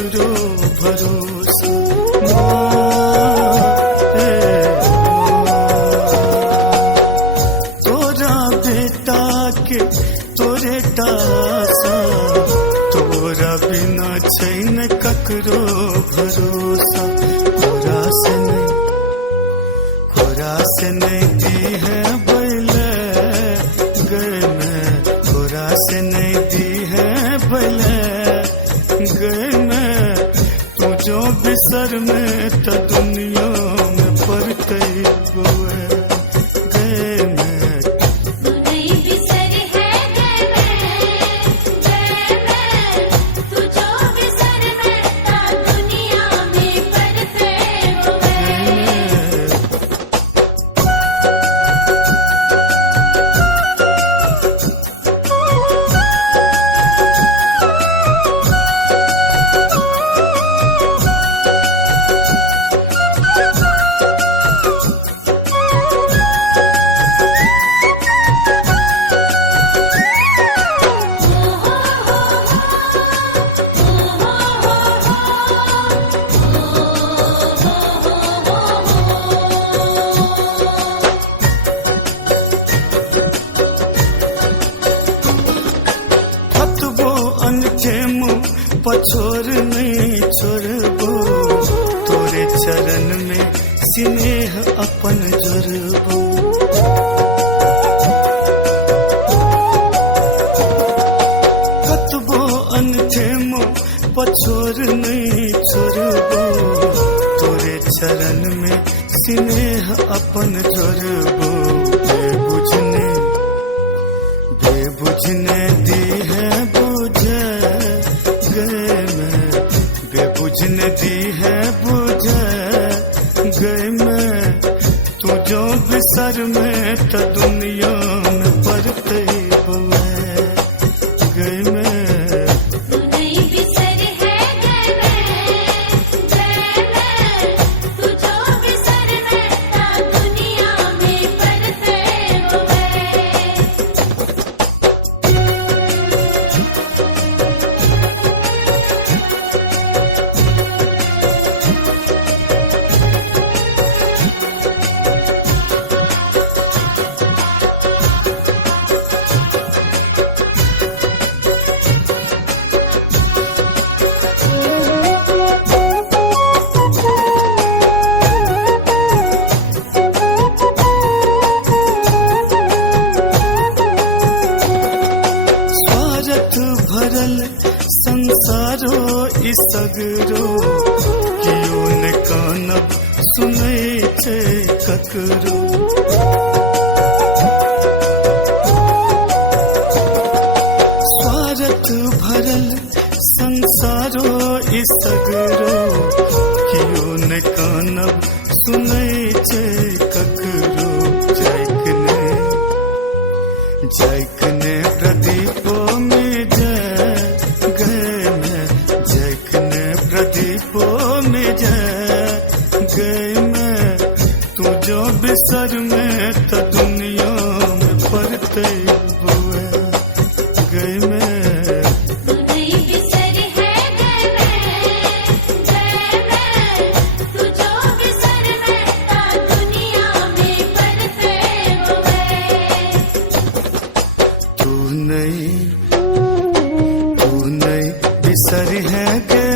ककरो भरोसा। तोरा बेटा के तोरे टासा, तोरा बिना छैन ककरो भरोसा। कोरा से नहीं दी है बैले गए में, कोरा से नहीं दी है बैले गए में। तू जो बिसर में त दुनिया में पड़ते गोए गए में। तू नहीं बिसर है गए में, तू जो बिसर में त दुनिया में पड़ते गोए। पछोर नहीं छोड़बो, तोरे चरण में स्नेह अपन जोड़बो। कतबो अनथे मो पछोर नहीं छोड़बो, तोरे चरण में स्नेह अपन जोड़बो। बेबुझने दी है बुझे गए में, बेबुझने दी है बुझे गए में। तू जो बिसर में त दुनिया में पड़ते बोए गए में। तू नहीं बिसर है गए में, तू जो बिसर में त दुनिया में पड़ते गोए। भरल संसारो सगरो, कियो ने कानब सुनै छै ककरो। स्वार्थ भरल संसारो सगरो, कियो ने कानब सुनै छै ककरो। जैकने प्रदीपो में जैकने प्रदीपो में गए में। तू जो बिसर में त दुनिया में पड़ते हुए गए में। तू नहीं बिसर है गए में, तू जो बिसर में त दुनिया में पड़ते गोए। तू नहीं बिसर है गए